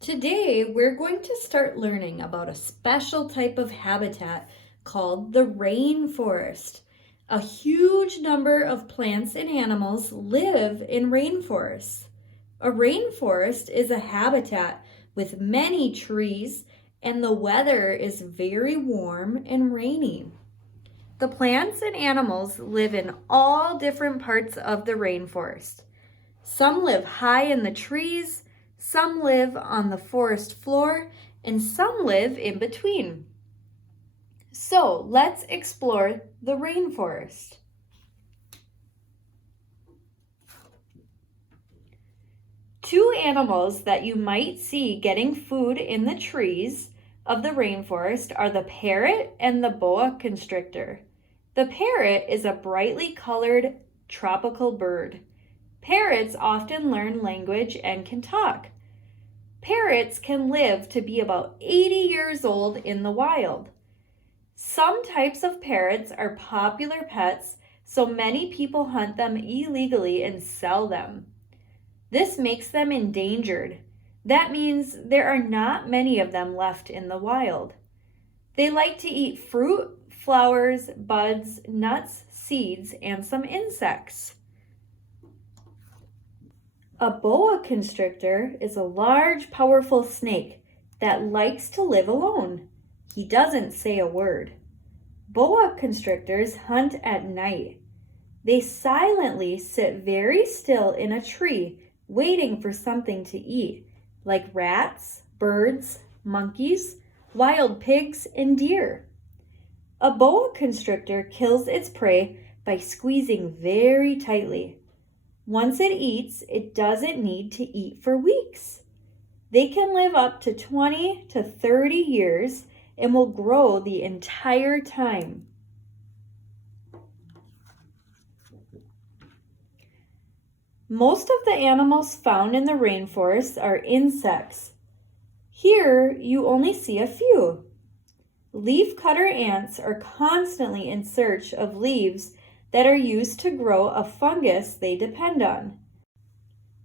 Today, we're going to start learning about a special type of habitat called the rainforest. A huge number of plants and animals live in rainforests. A rainforest is a habitat with many trees, and the weather is very warm and rainy. The plants and animals live in all different parts of the rainforest. Some live high in the trees, some live on the forest floor, and some live in between. So let's explore the rainforest. Two animals that you might see getting food in the trees of the rainforest are the parrot and the boa constrictor. The parrot is a brightly colored tropical bird. Parrots often learn language and can talk. Parrots can live to be about 80 years old in the wild. Some types of parrots are popular pets, so many people hunt them illegally and sell them. This makes them endangered. That means there are not many of them left in the wild. They like to eat fruit, flowers, buds, nuts, seeds, and some insects. A boa constrictor is a large, powerful snake that likes to live alone. He doesn't say a word. Boa constrictors hunt at night. They silently sit very still in a tree, waiting for something to eat, like rats, birds, monkeys, wild pigs, and deer. A boa constrictor kills its prey by squeezing very tightly. Once it eats, it doesn't need to eat for weeks. They can live up to 20 to 30 years and will grow the entire time. Most of the animals found in the rainforest are insects. Here, you only see a few. Leafcutter ants are constantly in search of leaves that are used to grow a fungus they depend on.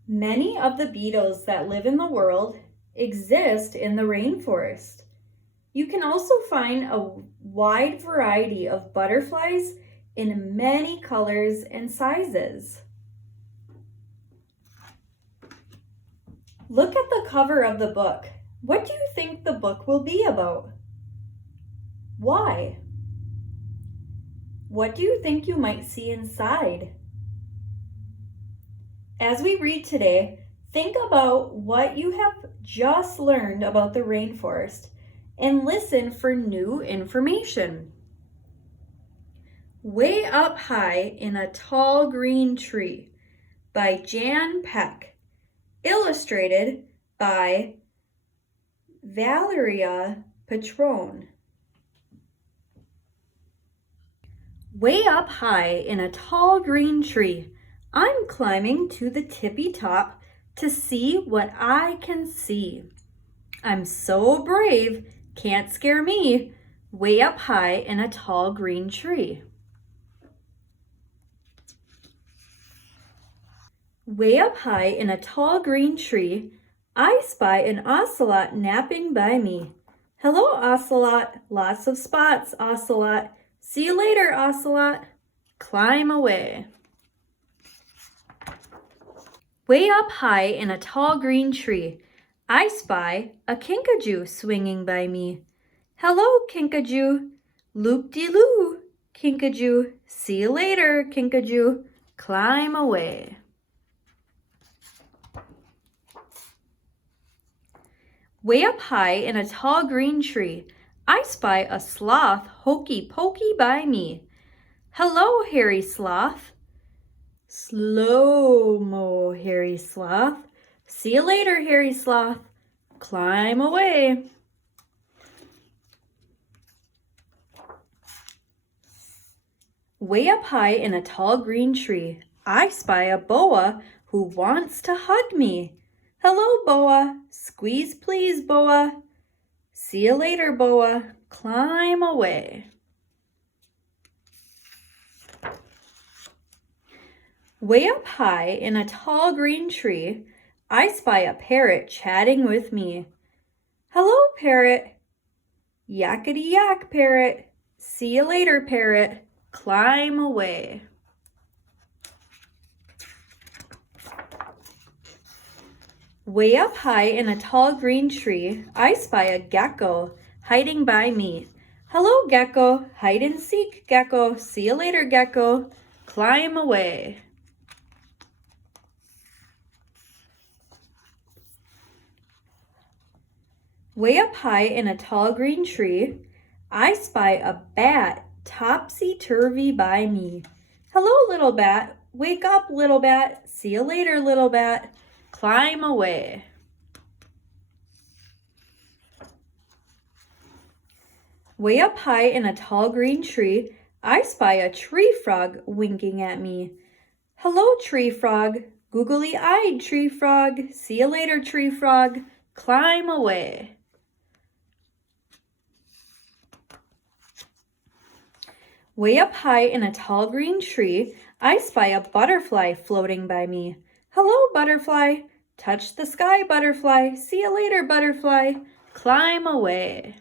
Many of the beetles that live in the world exist in the rainforest. You can also find a wide variety of butterflies in many colors and sizes. Look at the cover of the book. What do you think the book will be about? Why? What do you think you might see inside? As we read today, think about what you have just learned about the rainforest and listen for new information. Way Up High in a Tall Green Tree by Jan Peck, illustrated by Valeria Petrone. Way up high in a tall green tree, I'm climbing to the tippy top to see what I can see. I'm so brave, can't scare me, way up high in a tall green tree. Way up high in a tall green tree, I spy an ocelot napping by me. Hello, ocelot, lots of spots, ocelot. See you later, ocelot. Climb away. Way up high in a tall green tree, I spy a kinkajou swinging by me. Hello, kinkajou. Loop-de-loo, kinkajou. See you later, kinkajou. Climb away. Way up high in a tall green tree, I spy a sloth hokey-pokey by me. Hello, hairy sloth. Slow-mo, hairy sloth. See you later, hairy sloth. Climb away. Way up high in a tall green tree, I spy a boa who wants to hug me. Hello, boa. Squeeze please, boa. See you later, boa. Climb away. Way up high in a tall green tree, I spy a parrot chatting with me. Hello, parrot. Yakety yak, parrot. See you later, parrot. Climb away. Way up high in a tall green tree, I spy a gecko hiding by me. Hello, gecko. Hide and seek, gecko. See you later, gecko. Climb away. Way up high in a tall green tree, I spy a bat topsy-turvy by me. Hello, little bat. Wake up, little bat. See you later, little bat. Climb away. Way up high in a tall green tree, I spy a tree frog winking at me. Hello, tree frog. Googly-eyed tree frog. See you later, tree frog. Climb away. Way up high in a tall green tree, I spy a butterfly floating by me. Hello, butterfly. Touch the sky, butterfly. See you later, butterfly. Climb away.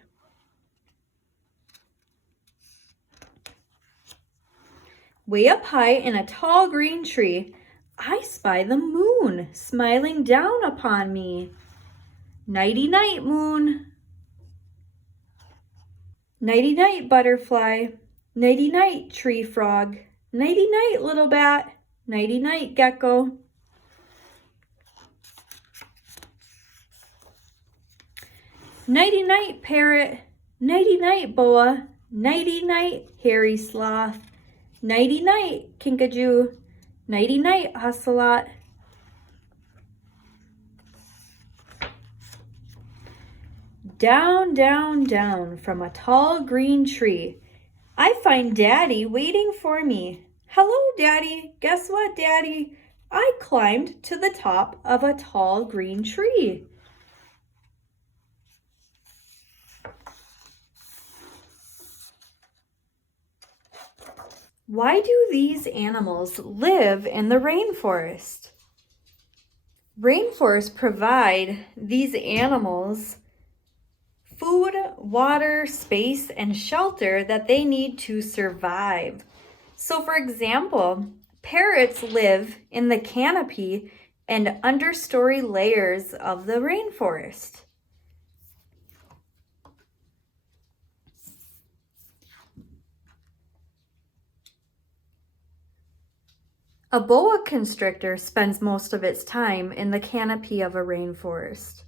Way up high in a tall green tree, I spy the moon smiling down upon me. Nighty-night, moon. Nighty-night, butterfly. Nighty-night, tree frog. Nighty-night, little bat. Nighty-night, gecko. Nighty-night, parrot. Nighty-night, boa. Nighty-night, hairy sloth. Nighty-night, kinkajou. Nighty-night, ocelot. Down, down, down from a tall green tree, I find Daddy waiting for me. Hello, Daddy. Guess what, Daddy? I climbed to the top of a tall green tree. Why do these animals live in the rainforest? Rainforests provide these animals food, water, space, and shelter that they need to survive. So for example, parrots live in the canopy and understory layers of the rainforest. A boa constrictor spends most of its time in the canopy of a rainforest.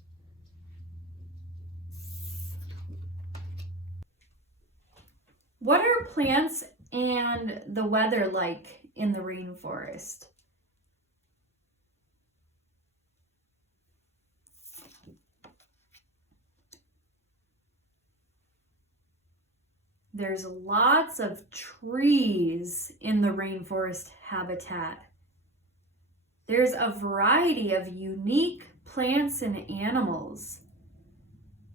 What are plants and the weather like in the rainforest? There's lots of trees in the rainforest habitat. There's a variety of unique plants and animals.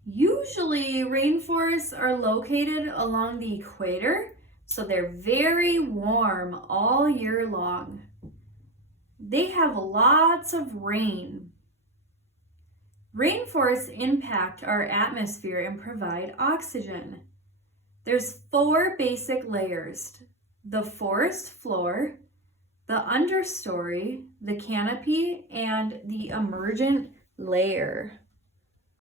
Usually, rainforests are located along the equator, so they're very warm all year long. They have lots of rain. Rainforests impact our atmosphere and provide oxygen. There's 4 basic layers: the forest floor, the understory, the canopy, and the emergent layer.